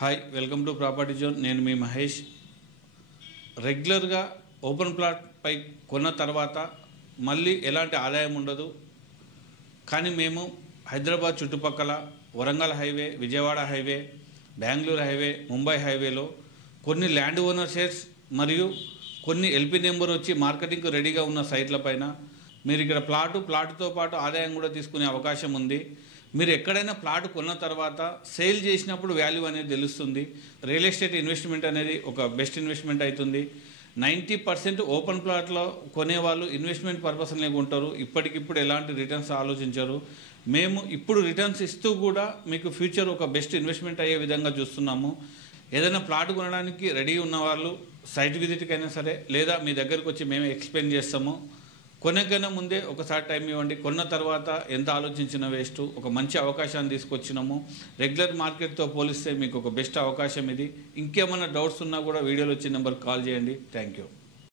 Hi welcome to property zone. నేను మీ మహేష్. రెగ్యులర్గా open plot పై కొన్న తర్వాత మళ్ళీ ఎలాంటి ఆదాయం ఉండదు. కానీ మేము హైదరాబాద్ చుట్టుపక్కల Warangal highway, Vijayawada highway, Bengaluru highway, Mumbai హైవేలో కొన్ని ల్యాండ్ ఓనర్ షేర్స్ మరియు కొన్ని ఎల్పీ నెంబర్ వచ్చి మార్కెటింగ్కు రెడీగా ఉన్న సైట్లపైన మీరు ఇక్కడ ప్లాటుతో పాటు ఆదాయం కూడా తీసుకునే అవకాశం ఉంది. మీరు ఎక్కడైనా ప్లాట్ కొన్న తర్వాత సేల్ చేసినప్పుడు వాల్యూ అనేది తెలుస్తుంది. రియల్ ఎస్టేట్ ఇన్వెస్ట్మెంట్ అనేది ఒక బెస్ట్ ఇన్వెస్ట్మెంట్ అవుతుంది. 90% ఓపెన్ ప్లాట్లో కొనేవాళ్ళు ఇన్వెస్ట్మెంట్ పర్పస్ ఉంటారు. ఇప్పటికిప్పుడు ఎలాంటి రిటర్న్స్ ఆలోచించరు. మేము ఇప్పుడు రిటర్న్స్ ఇస్తూ కూడా మీకు ఫ్యూచర్ ఒక బెస్ట్ ఇన్వెస్ట్మెంట్ అయ్యే విధంగా చూస్తున్నాము. ఏదైనా ప్లాట్ కొనడానికి రెడీ ఉన్నవాళ్ళు సైట్ విజిట్కి అయినా సరే, లేదా మీ దగ్గరకు వచ్చి మేమే ఎక్స్ప్లెయిన్ చేస్తాము. కొనకన్నా ముందే ఒకసారి టైం ఇవ్వండి. కొన్న తర్వాత ఎంత ఆలోచించిన వేస్ట్. ఒక మంచి అవకాశాన్ని తీసుకొచ్చినాము. రెగ్యులర్ మార్కెట్తో పోలిస్తే మీకు ఒక బెస్ట్ అవకాశం ఇది. ఇంకేమైనా డౌట్స్ ఉన్నా కూడా వీడియోలో వచ్చే నెంబర్కి కాల్ చేయండి. Thank you.